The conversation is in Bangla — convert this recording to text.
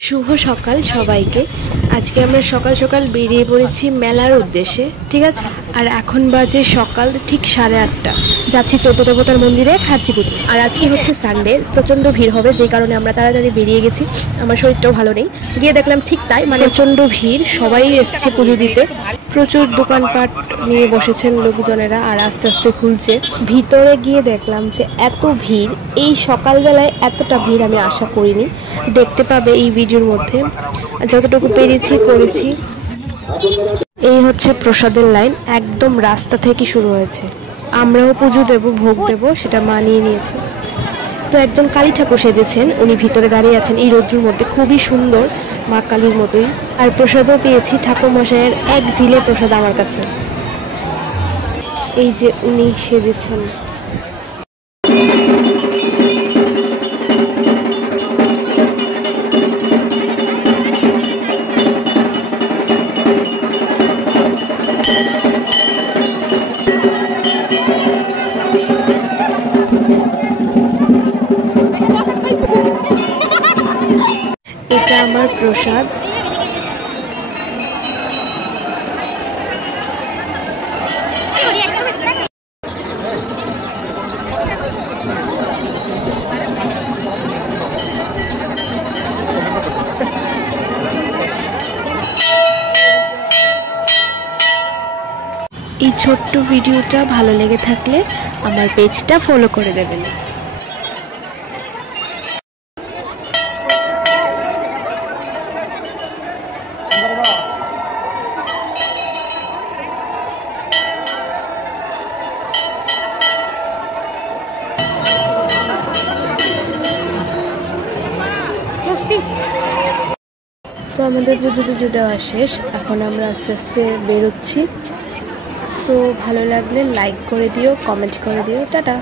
শুভ সকাল সবাইকে। আজকে আমরা সকাল সকাল বেরিয়ে পড়েছি মেলার উদ্দেশ্যে, ঠিক আছে। আর এখন বাজে সকাল ঠিক 8:30। যাচ্ছি চোদ্দ দেবতার মন্দিরে, খাচ্ছি পুজো। আর আজকে হচ্ছে সানডে, প্রচণ্ড ভিড় হবে, যে কারণে আমরা তাড়াতাড়ি বেরিয়ে গেছি। আমার শরীরটাও ভালো নেই, গিয়ে দেখলাম ঠিক তাই, মানে প্রচণ্ড ভিড়, সবাই এসছে পুজো দিতে। প্রচুর দোকানপাট নিয়ে বসেছেন লোকজনেরা, আর আস্তে আস্তে খুলছে। ভিতরে গিয়ে দেখলাম যে এত ভিড়, এই সকালবেলায় এতটা ভিড় আমি আশা করিনি। দেখতে পাবে এই ভিডিওর মধ্যে, যতটুকু পেরেছি করেছি। এই হচ্ছে প্রসাদের লাইন, একদম রাস্তা থেকে শুরু হয়েছে। আমরাও পুজো দেব, ভোগ দেব, সেটা মানিয়ে নিয়েছে। তো একজন কালী ঠাকুর সেজেছেন, উনি ভিতরে দাঁড়িয়ে আছেন এই রৌদ্রের মধ্যে, খুবই সুন্দর, মা কালীর মতোই। আর প্রসাদও পেয়েছি, ঠাকুর মশাইয়ের এক ঢিলে প্রসাদ আমার কাছে। এই যে উনি সেজেছেন। এটা আমার প্রসাদ। এই ছোট্ট ভিডিওটা ভালো লেগে থাকলে আমার পেজটা ফলো করে দেবেন। তো আমাদের পুজো টুজো দেওয়া শেষ, এখন আমরা আস্তে আস্তে বেরোচ্ছি। সো ভালো লাগলে লাইক করে দিও, কমেন্ট করে দিও। টাটা।